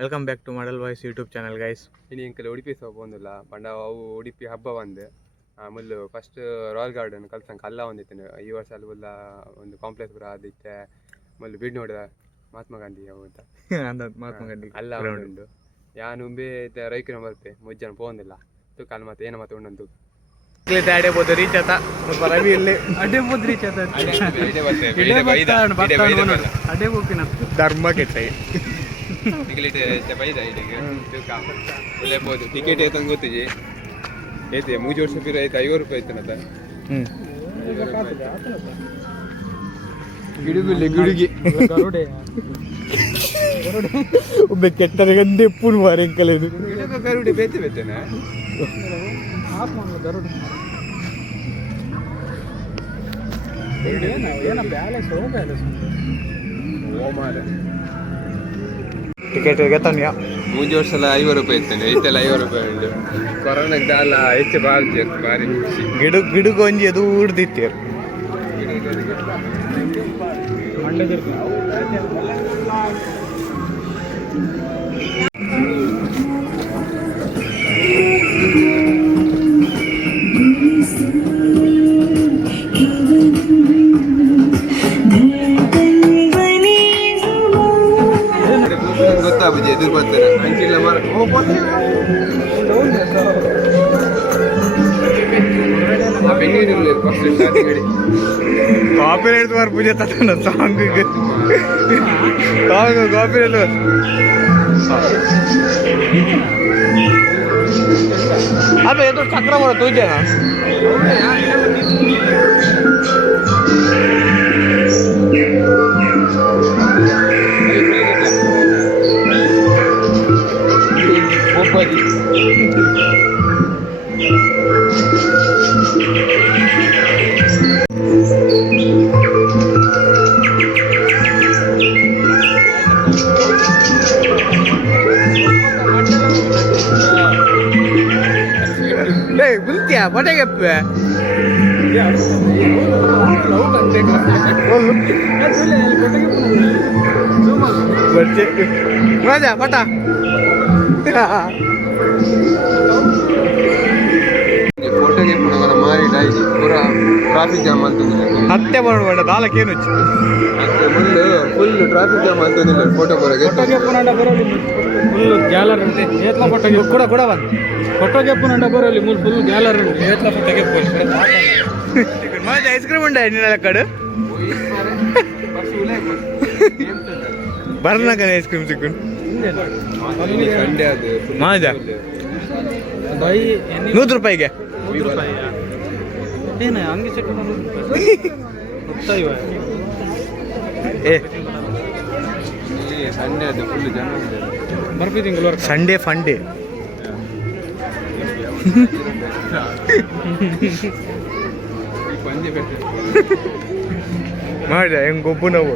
Welcome back to model voice YouTube channel guys. ಇನ್ನು ಇಂಕಲ್ ಉಡುಪಿ ಸಹ ಬಂದಿಲ್ಲ ಪಂಡ ಅವು ಉಡುಪಿ ಹಬ್ಬ ಬಂದು ಆಮೇಲೆ ಫಸ್ಟ್ ರಾಯಲ್ ಗಾರ್ಡನ್ ಕಲ್ಸಂಗೆ ಅಲ್ಲ ಒಂದಿತ್ತು ಈ ವರ್ಷ ಅಲ್ಲ ಒಂದು ಕಾಂಪ್ಲೆಕ್ಸ್ ಪುರ ಆದಿತ್ತೆ ಆಮೇಲೆ ಬಿಡ್ ನೋಡಿದ ಮಹಾತ್ಮ ಗಾಂಧಿ ಅವು ಅಂತ ಮಹಾತ್ಮ ಗಾಂಧಿ ಅಲ್ಲ ಉಂಡು ಯಾನು ಬೇ ರೈಕನ ಬರ್ತೆ ಮುಜ್ಜನ ಪೋಂದಿಲ್ಲ ತುಕಾಲ್ ಮತ್ತೆ ಏನ ಮತ್ತೆ ಉಂಡಂತು ಅಡೆ ಬೋದು ರೀಚ್ ಆತ ರವಿ ಇಲ್ಲಿ ಅಡೆ ಬೋದು ರೀಚ್ ಆತ ಅಡೆ ಹೋಗಿನ ಧರ್ಮ ಕೆಟ್ಟ ಟಿಕೆಟ್ ಐತ ಗೊತ್ತಿಜಿ ಐತೆ 3 ವರ್ಷ ಫಿರ್ ಐತೆ 50 ರೂಪಾಯಿ ಐತನದ ಗಿಡುಗುಲಿ ಗಿಡುಗಿ ಒಬ್ಬ ಕೆಟ್ಟರೆ ಗಂದೆ ಪೂರ್ ಮಾರೆ ಅಂಕಲ್ ಇದು ಗಿಡುಗ ಗರುಡಿ ಬೇತೆ ಬೇತೆನಾ ಟಿಕೆಟ್ ಗೆತ್ತನ್ಯ 3 ವರ್ಷ 50 ರೂಪಾಯಿ ಇತ್ತೇನೆ ಐತೆಲ್ಲ 50 ರೂಪಾಯಿ ಉಂಟು ಕೊರೋನಾಗ ಅಲ್ಲ ಹೆಚ್ಚು ಭಾರಿ ಖುಷಿ ಗಿಡುಗು ಒಂಜಿ ಅದು ಉಡ್ದಿತ್ತೇರು ಗೊತ್ತಾಗ್ಬಿಜಿ ಎದುರು ಬರ್ತಾರೆ ಅಂಚಿಲ್ಲ ಮರ ಬೆಂಗಳೂರಲ್ಲಿ ಫಸ್ಟ್ ಸ್ಟಾರ್ಟಿಂಗ್ ಕಾಪಿರೈಟ್ ಮಾರ್ ಪೂಜೆ ತಗೊಂಡ ಸಾಂಗ್ ಕಾಪಿರೈಟ್ ಅದೇ ಇದು ಚಕ್ರ ಬರೋ ತೂಜೇನಾ बुलतिया बटेगे पे बच्चे मजा पटा ಫೋಟೋಗೆ ಪುನಃ ಮಾರಿ ಡೈಲಿ ಪೂರ ಟ್ರಾಫಿಕ್ ಜಾಮ್ ಅಂತಂದಿಲ್ಲ ಹತ್ತೆ ಬರೋಣ ದಾಲಕ್ಕೇನು ಫುಲ್ ಟ್ರಾಫಿಕ್ ಜಾಮ್ ಅಂತಂದಿಲ್ಲ ಫೋಟೋ ಬರೋಗೆ ಫುಲ್ ಗ್ಯಾಲರ್ ಉಂಟು ಏತ್ಲ ಫೋಟೋಗೆ ಕೂಡ ಕೂಡ ಬಂದು ಫೋಟೋಗೆ ಪುನಃ ಬರೋಲ್ಲಿ ಫುಲ್ ಗ್ಯಾಲರ್ ಉಂಟು ಏತ್ಲ ಫೋಟೋಗೆ ಐಸ್ ಕ್ರೀಮ್ ಉಂಟ ನಿನ್ನ ಕಡೆ ಬರ್ನಾಕ ಐಸ್ ಕ್ರೀಮ್ ಸಿಕ್ಕು ಸಂಡೇ ಅದು ಮಾಜಾ 100 ರೂಪಾಯಿಗೆ ಏನು ಹಂಗೆ ಚೆಕ್ ಸಂಡೇ ಅದು ಫುಲ್ ಜನ ಬರ್ತಿದ್ದಿಂಗಲ್ವ ಸಂಡೇ ಫಂಡೇ ಮಾಡ ಹೆಂಗ್ ಗೊಬ್ಬು ನಾವು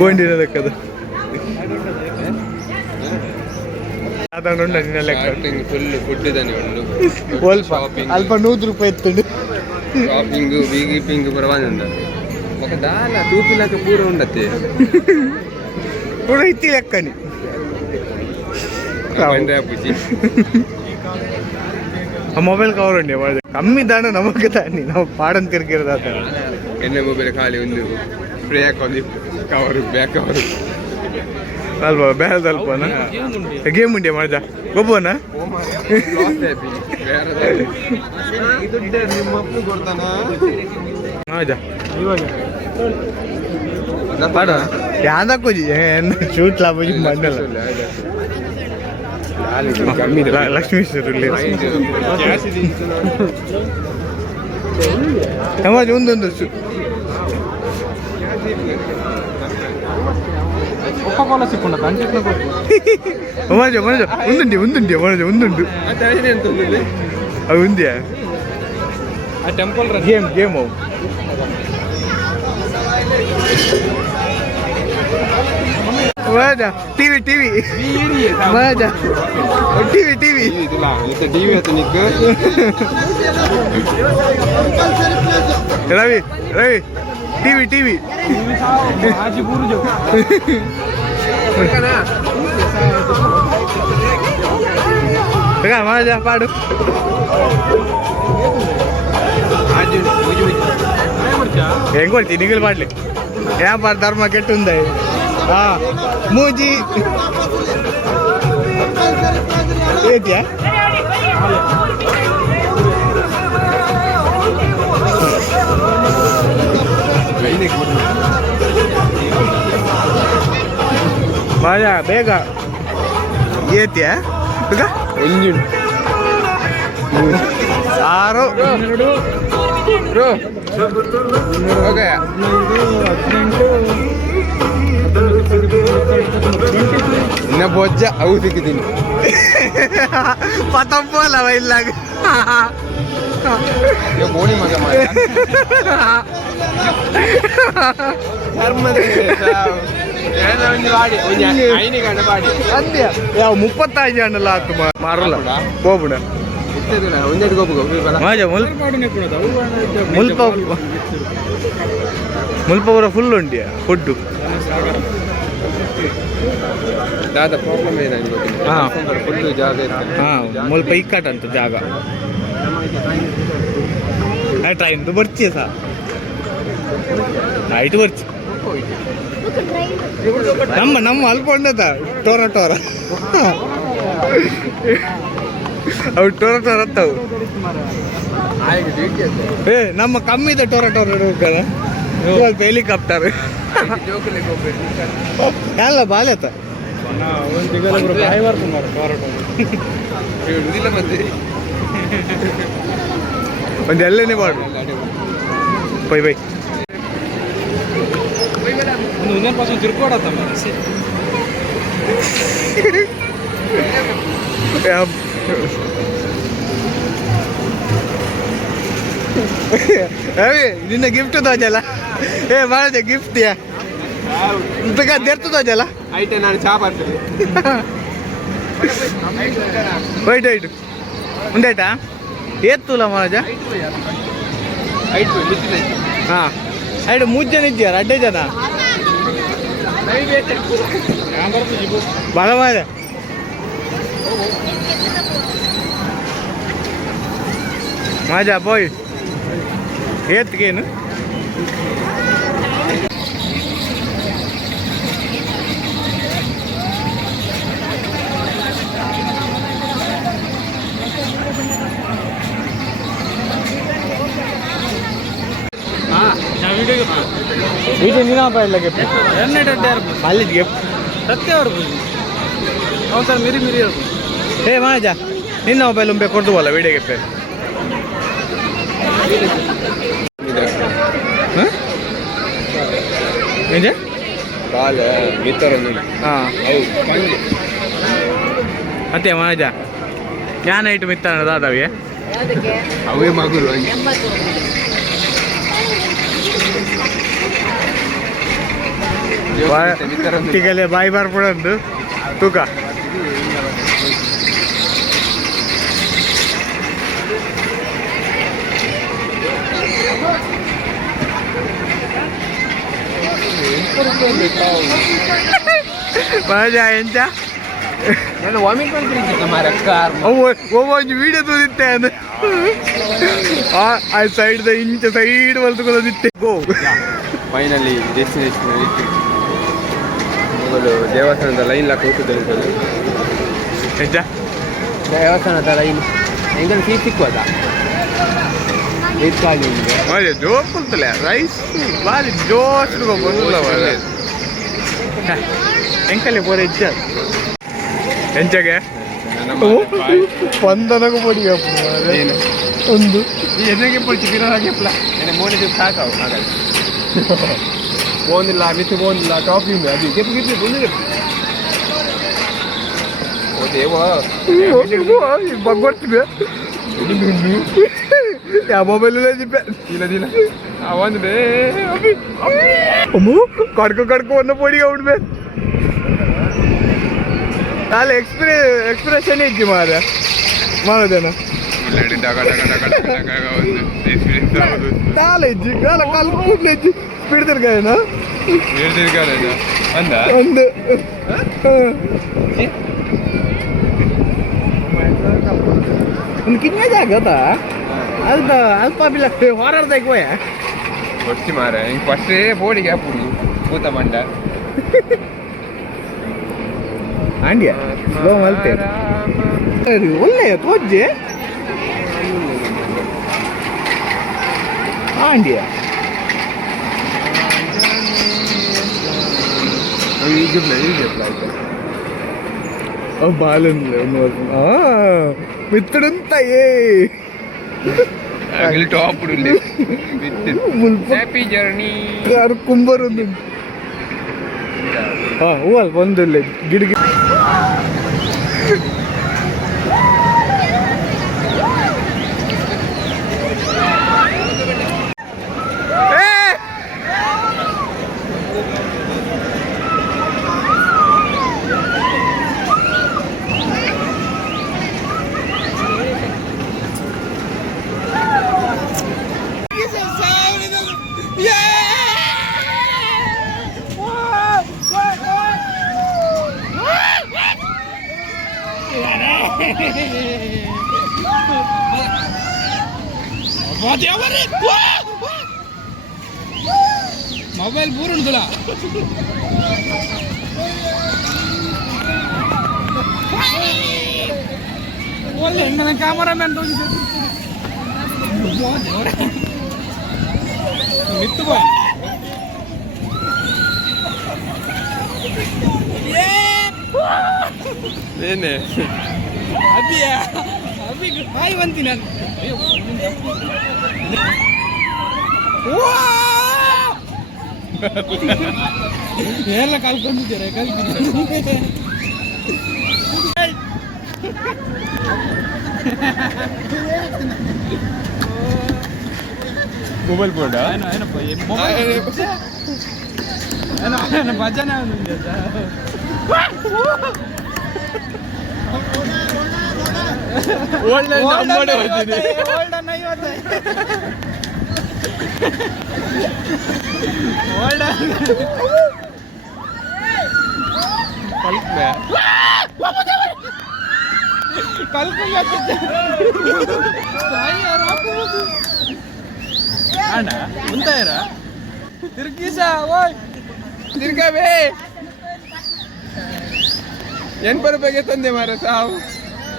ಬೋಂಡಿರೋದಕ್ಕದು ಫುಲ್ ಫುಡ್ ಇದ್ದಾನೆ ಅಲ್ಪ 100 ರೂಪಾಯಿ ಇತ್ತು ಶಾಪಿಂಗ್ ಬೀಗಿಪಿಂಗ್ ಪರವಾಗಿಲ್ಲ ఒక దాల దూపిలాక పూర ఉండతే పూర ఇత్తి లెక్కని ಆ ಮೊಬೈಲ್ ಕವರ್ ಉಂಡೆ ಕಮ್ಮಿ ದಾಣ ನಮಗೆ ತಾನಿ ನಾವು ಪಾಡನ್ ತಿರ್ಗಿರೋದ ಎಣ್ಣೆ ಮೊಬೈಲ್ ಖಾಲಿ ಒಂದು ಸ್ಪ್ರೇ ಹಾಕೊಂಡು ಕವರು ಬ್ಯಾಕ್ ಕವರು ಅಲ್ವಾ ಬೇರೆ ಅಲ್ಪನ ಗೇಮ್ ಉಂಡೆ ಮಾಡ್ದ ಗೊಬ್ಬನ ಹೌದಾ ಪಾಡ ಯಾವ್ದಕ್ಕೂ ಶೂಟ್ ಲಾಭ ಮಾಡಲ್ಲ ಲಕ್ಷ್ಮೀಶ್ವರಲ್ಲಿ ಒಂದೊಂದು కోల సిక్కుండా కంచెట్ల మనజ మనజ ఉందండి ఉందండి మనజ ఉందుండు అవి ఉంది ఆ టెంపుల్ గేమ్ గేమ్ అవు Wadah, TV TV. Wadah. TV TV. Itulah, itu TV atau nika. Ravi, Ravi. TV TV. Haji buru jo. Tengah mana aja padu. Haji, uju. Yang kau tinggal padle. Yang pada dharma ketunda. ಮೂಜಿ ಏತ್ಯಾ ಮಾಜಾ ಬೇಗ ಏತ್ಯಾ ಬೇಗ engine 6 bro okay 18 ಇನ್ನ ಬೊಜ್ಜ ಅವು ಸಿಕ್ಕಿದ್ದೀನಿ ಪತಂಪೋಲ ಇಲ್ಲಾಗ ಗೋಣಿ ಮಗ ಯಾವ 35 ಹಣ್ಣಲ್ಲ ಆತು ಮಾರಲ್ಲ ಗೋಬುಡ ಮುಲ್ಪ ಊರ ಫುಲ್ ಉಂಟು ಫುಡ್ಡು ದಾದ ಪ್ರಾಬ್ಲಮ್ ಏನಾಗಿದೆ ಫುಲ್ ಜಾಗ ಮುಲ್ಪ ಇಕ್ಕಟ ಅಂತ ಜಾಗ ಟ್ರೈನ್ದು ಬರ್ತೀಯ ಸಾ ಆಯ್ತು ಬರ್ತಿ ನಮ್ಮ ಅಲ್ಪ ಉಂಡದ ಟೋರ ಟೋರ ಅವು ಟೋರ ಟೋರ ಹತ್ತವು ನಮ್ಮ ಕಮ್ಮಿದ ಟೋರ ಟೋರ ಹೋಗ್ತದೆ ಸ್ವಲ್ಪ ಹೆಲಿಕಾಪ್ಟರ್ ಎಲ್ಲ ಬಾಲ್ಯತ ಒಂದು ಎಲ್ಲನೇ ಮಾಡು ಬೈ ಬೈ ತಿರ್ಕೋಡತ್ತ ನಿನ್ನ ಗಿಫ್ಟ್ ತೋಜಲ್ಲ ಮಾಡಿದೆ ಗಿಫ್ಟ್ ದೇರ್ತು ತೋಜಲ್ಲ ಆಯ್ತು ನಾನು ಚಾ ಬರ್ತೇನೆ ವೈಟ್ ವೈಟ್ ಉಂಡಾಯ್ತಾ ಏತ್ತುಲ ಮಹಾರಾಜ ಹಾಂ ಐಟು 3 ಜನ ಇದ್ದೀಯಾರ 2 ಜನ ಬಲ ಮಾಡ ಮಾಜಾ ಬೋಯ್ ಏತ್ಗೇನು వీటి నినాపా ఇలాగే మళ్ళీ ಸತ್ಯ ಅವ್ರು ಹೌದು ಸರ್ ಮಿರಿ ಮಿರಿ ಏ ಮಾಜಾ ನಿನ್ನ ಮೊಬೈಲ್ ಉಂಬೆ ಕೊಡ್ದು ಬಲ್ಲ ವಿಡಿಯೋಗೆ ಪೇ ಏಜೆ ಕಾಲ ಮಿತ್ತರನ್ನು ಹಾಂ ಮತ್ತೆ ಮಾಜಾ ಜ್ಞಾನ ಇಟ್ಟು ಮಿತ್ತ ದಾದವಿಗೆ ಅವೇ ಮಗುರು ಟಿಕಲೆ ಬಾಯಿ ಬರ್ಬಿಡಂದು ತೂಕ ಮಾಜಾ ಎಂಚ ನಾನು ವಾಮಿಟ್ ಮಾಡ್ತೀನಿ ಮಾರ ಕಾರ್ ಒಂದು ವಿಡಿಯೋ ತೋರಿತ್ತೆ ಅದು ಆ ಸೈಡ್ ಇಂಚ ಸೈಡ್ ಹೊಲ್ತುಕೊಳ್ಳೋದಿತ್ತೆ ಗೋ ಫೈನಲಿ ಡೆಸ್ಟಿನೇಷನ್ ಮೊದಲು ದೇವಸ್ಥಾನದ ಲೈನ್ ಲಾಕ್ ಹೋಗ್ತಿದ್ದೆ ಎಂಚ ದೇವಸ್ಥಾನದ ಲೈನ್ ಹೆಂಗಲ್ಲಿ ಸೀಟ್ ಸಿಕ್ಕುವುದಾ ಮಾಜಾ ಜೋಕ್ ಕುಲ್ತಲೆ ರೈಸ್ ಬಾರಿ ಜೋಶ್ ಬಂದಿಲ್ಲ ಎಂಕಲ್ಲಿ ಬೋರ ಇಜ್ಜ ಎಂಚಗೆ ಒಂದನಗೂ ಪೊಡಿ ಒಂದು ಎಣ್ಣೆಗೆ ಪೊಡಿ ಬಿರಾಗೆ ಪ್ಲಾ ಮೂರು ದಿವಸ ಸಾಕಾವು ಹಾಗಾಗಿ പോകുന്നില്ല മിസ് പോകുന്നില്ല ട്രോഫി ഉണ്ട് അത് ഓ ദേവാ ಬಗ್ಗೊಡ್ತಿದ್ದೆ ಯಾವ ಮೊಬೈಲ್ ಜಿಪ್ಪೆ ಇಲ್ಲ ಅವಂದ್ರೆ ಅಮ್ಮು ಕಡ್ಕೊ ಒಂದು ಪೊಡಿಗೆ ಉಡ್ಬೆ ನಾಳೆ ಎಕ್ಸ್ಪ್ರೆಷನ್ ಇಕ್ಕಿ ಮಾಡೋದೇನ ನಾಳೆ ಇಜ್ಜಿ ಕಾಲ ಕಾಲು ಕೂಡ್ಲೆ ಇಜ್ಜಿ ಸ್ಪೀಡ್ ತಿರ್ಗಾಯನ ಒಂದು ಒಂದು ಕಿಂಗ ಜಾಗತ್ತಾ ಅಲ್ಪ ಅಲ್ಪ ಬಿಲ್ಲ ಹೊರಡ್ದ ಹೋಯ ಹೊಚ್ಚಿ ಮಾರ ಹಿಂಗೆ ಫಸ್ಟೇ ಬೋಡಿಗೆ ಹಾಪುಡು ಭೂತ ಮಂಡ ಆಂಡಿಯ ಲೋ ಮಲ್ತೆ ಒಳ್ಳೆಯ ತೋಜ್ಜೆ ಆಂಡಿಯ ಬಾಲನ್ಲೆ ಮಿತ್ತಡುಂತಾಯೇ ಟಾಪ್ ಹ್ಯಾಪಿ ಜರ್ನಿ ಕುಂಬರೊಂದು ಹೂ ಅಲ್ಪ ಒಂದಿಲ್ಲ ಗಿಡ ಮೊಬೈಲ್ ಬೂರುಂಟಲ್ಲ ಒಳ್ಳೆ ನನ್ನ ಕ್ಯಾಮರಾಮ್ಯಾನ್ ಮಿತ್ತು ಬಾಯ್ ಏನೇ ಅಭಿಗೆ ಬಾಯಿ ಬಂತೀನಿ ನಾನು ಎಲ್ಲ ಕಲ್ಕೊಂಡಿದ್ದೀರ ಕಲ್ತಿದ್ದೀರ ಮೊಬೈಲ್ ಬೋರ್ಡ ಭಜನೆ ಒಳ್ಳೆ ನಂಬರ್ ಹೋಗ್ತೀನಿ ಅಣ್ಣ ಮುಂತಾಯರ ತಿರ್ಗಿಸ ಓಯ್ ತಿರ್ಗವೇ 80 ರೂಪಾಯಿಗೆ ತಂದೆ ಮಾರ ಸಾವು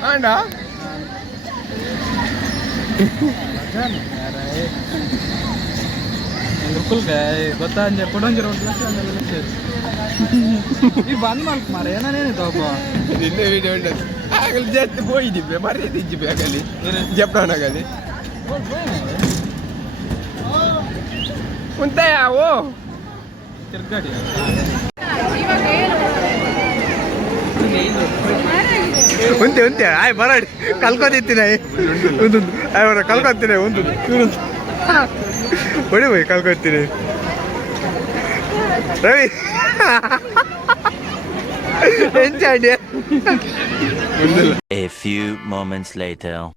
ಆಂಡ ಗೊತ್ತಾಂಜೆ ಕೊಡಂಗಿರೋ ಈ ಬಂದ್ ಮಾಡ್ಕ ಮಾರ ಏನೇನಿದ್ದಪ್ಪ ನಿನ್ನೆ ವಿಡಿಯೋ ಉಂಟು ಆಗಲಿ ಜಾಸ್ತಿ ಹೋಗಿದ್ದಿಬ್ಬೆ ಮರ್ಯಾದಿಜ್ಜಿಬ್ಬೆ ಆಗಲಿ ಜಪ್ಟಾನಾಗಲಿ ಉಂಟಾಯಾವು ತಿರ್ಗಾಡಿ ಉಂತೆ ಆಯ್ ಬರಾಡಿ ಕಲ್ಕೊತಿತ್ತೀನಿ ಒಂದು ಆಯ್ ಕಲ್ಕೊತೀನಿ ಒಂದು ಹೊಡಿ ಹೋಯ್ ಕಲ್ಕೊತೀನಿ Ravi ಎಂಚಾಡಿ A few moments later. Oh,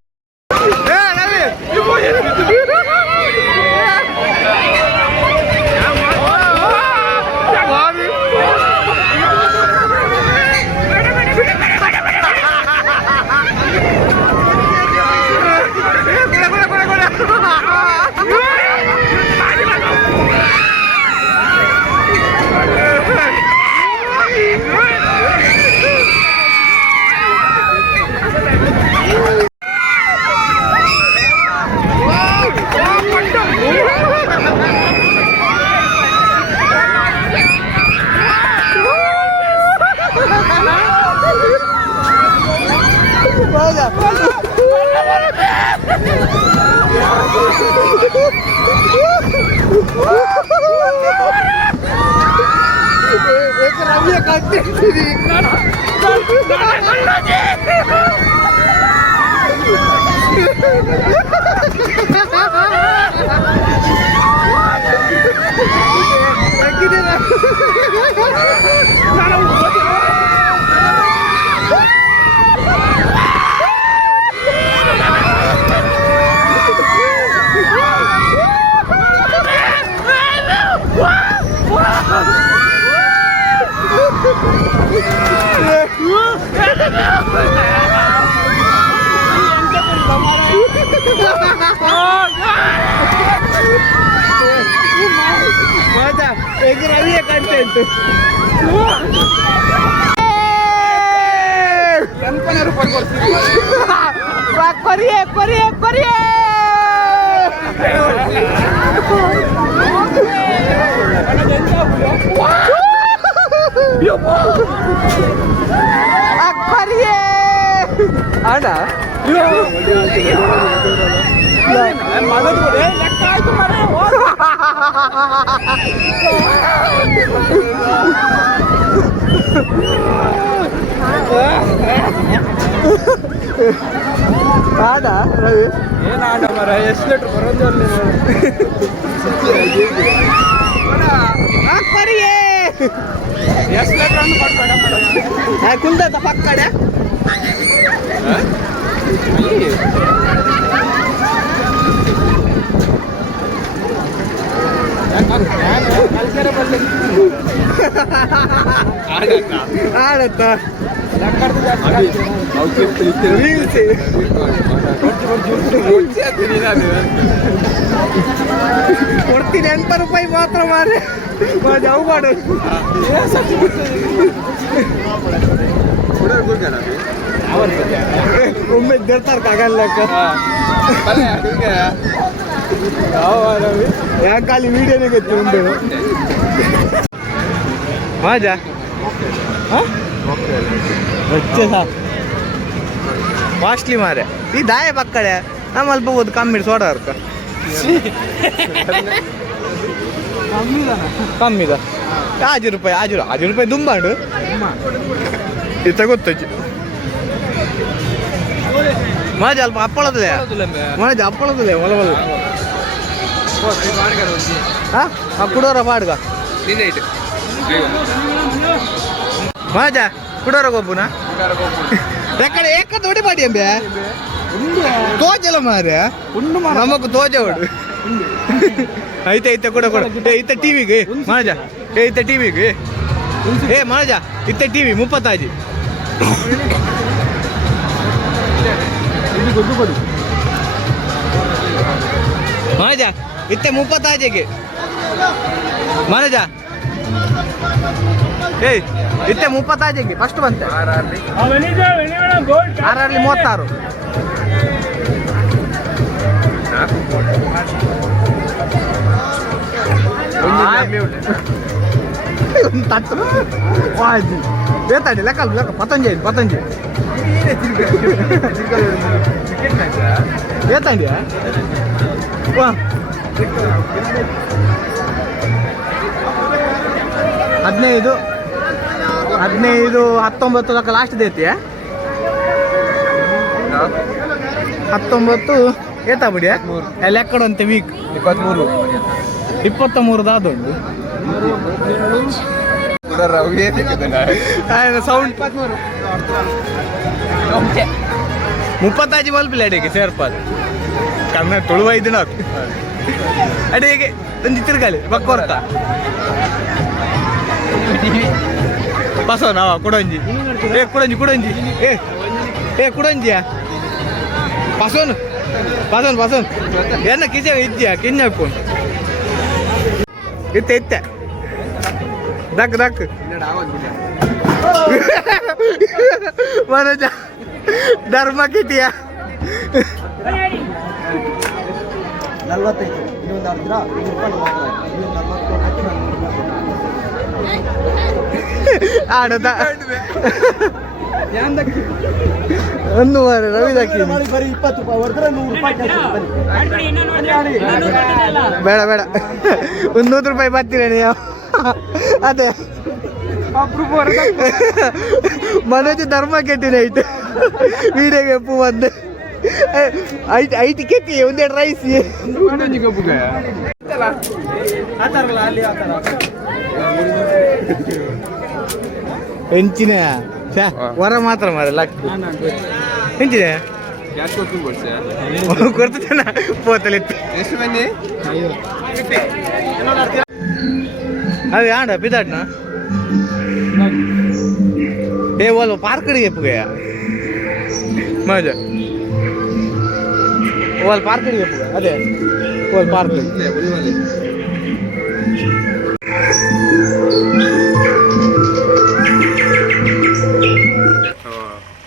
ಕಟ್ಟಿರ್ತೀನಿ मजा एक Ravi content ada ada Ravi ಏನು ಆಡ ಮರ ಎಷ್ಟು ಲೀಟ್ರ್ ಬರೋದು ಎಷ್ಟು ಲೀಟ್ರ್ ಅನ್ನು ಕೊಡ್ಬೇಡ ಕುಂದ ಪಕ್ಕಡೆ ಆಡತ್ತ ಕೊಡ್ತೀನಿ 80 ರೂಪಾಯಿ ಮಾತ್ರ ಮಾರೆ ಜಾವು ಮಾಡು ಒಮ್ಮೆ ಇದ್ದಿರ್ತಾರ ಯಾಕೆ ಖಾಲಿ ವಿಡಿಯೋನೇ ಗೊತ್ತು ಉಂಟು ಮಜಾ ಬಚ್ಚೆ ಸಾ ಕಾಸ್ಟ್ಲಿ ಮಾರೆ ಈ ದಾಯ ಪಕ್ಕಡೆ ನಮ್ಮ ಅಲ್ಪ ಹೋದ್ ಕಮ್ಮಿ ಸೋಡ ಅರ್ಕ ಕಮ್ಮಿದ ಆಜು ರೂಪಾಯಿ ದುಂಬಾಡು ಇತ್ತ ಗೊತ್ತಜ್ಜಿ ಮಜ ಅಲ್ಪ ಅಪ್ಪಳದಲೆ ಮಜ ಅಪ್ಪಳದಲೆ ಒಲ ಒಲ ಕುಡೋರ ಪಾಡ್ಗ ಮಜ ಕುಡೋರ ಗೊಬ್ಬುನ ಎಕ್ಕಡೆ ಏಕ ತೋಡಿ ಪಾಡಿ ಅಂಬೆ ತೋಜಲ ಮಾರೆ ನಮಕ್ ತೋಜ ಹೊಡು ಐತೆ ಕೂಡ ಇತ್ತ ಟಿವಿಗೆ ಮಜ ಇತ್ತ ಟಿವಿಗೆ ಮಜ ಇತ್ತ ಟಿವಿ 30 ಮನಜ ಇತ್ತೆ 30 ಮನಜ ಇತ್ತೆ 30 ಫಸ್ಟ್ ಬಂತೆ ಆರಲ್ಲಿ 36 ಬೇತಾಡಿ ಲೆಕ್ಕ ಪತಂಜಿ ಬೇತಾಂಡಿಯಾ 15 19 ಲಕ್ಕ ಲಾಸ್ಟ್ ದೇತಿಯಾ 19 ಏತಾ ಬಿಡಿಯಾ ಲೆಕ್ಕಡಂತೆ ವೀಕ್ 23 ದಾದುಂಡು ಸೌಂಡ್ 30 ಬಲ್ಪಿಲ್ಲ ಅಡಿಗೆ ಸೇರ್ಪಾದ ಕನ್ನ ತುಳುವೈದು ನಾವು ಅಡಿಗೆ ತಂದು ತಿರ್ಗಾಲಿ ಬಕ್ಕೊರ್ತ ಪಸೋನವ ಕುಡಂಜಿ ಕುಡಂಜಿ ಕುಡಂಜಿಯ ಪಸೋನು ಏನ ಕಿಚ ಇದ್ಯಾ ಕಿನ್ನಪ್ಪು ಇತ್ತೆ ದಕ್ ಮನೋಜ ಧರ್ಮ ಕಿಟಿಯ 45 ಆಡದ ಒಂದು ವಾರ ರವಿ ದಕ್ಕಿ ಬರೀ 20 ರೂಪಾಯಿ ಹೊಡೆದ್ರೆ 100 ರೂಪಾಯಿ ಬೇಡ ಒಂದು 100 ರೂಪಾಯಿ ಬರ್ತೀರ ನೀವು ಅದೇ ಮನೋಜ್ ಧರ್ಮ ಕೆಟ್ಟಿನ ಐಟ್ ವೀಡಿಯೋಗೆ ಎಪ್ಪು ಬಂದು ಐಟ್ ಕೆಟ್ಟಿ ಒಂದೇ ರೈಸ್ ಹೆಂಚಿನ ವರ ಮಾತ್ರ ಮಾರ ಹೆಂಚಿನ ಕೊಡ್ತಾನ ಪೋತಲಿ ಎಷ್ಟು ಮಂದಿ ಅದೇ ಆಂಡ ಪಿದಾಟ್ನ ಏ ಒಲ್ ಪಾರ್ಕ್ ಕಡೆಗೆ ಎಪ್ಪುಗಯ್ಯ ಮಜ ಒಲ್ ಪಾರ್ಕ್ ಕಡೆಗೆ ಎಪ್ಪುಗ ಅದೇ ಒಲ್ ಪಾರ್ಕ್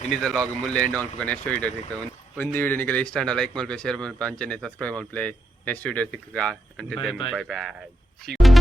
ಇನ್ನಿದ ಲಾಗ್ ಮುಲ್ಲೆ ಎಂಡ್ ಮಾಡ್ಬೇಕು ನೆಕ್ಸ್ಟ್ ವಿಡಿಯೋ ಸಿಗ್ತದೆ ಒಂದು ವಿಡಿಯೋ ನಿಮಗೆ ಇಷ್ಟ ಅಂಡ ಲೈಕ್ ಮಾಡ್ಬೇಕು ಶೇರ್ ಮಾಡ್ಬೇಕು ಅಂಚನೆ ಸಬ್ಸ್ಕ್ರೈಬ್ ಮಾಡ್ಪ್ಲೇ ನೆಕ್ಸ್ಟ್ ವಿಡಿಯೋ ಸಿಕ್ಕ ಬೈ ಬಾಯ್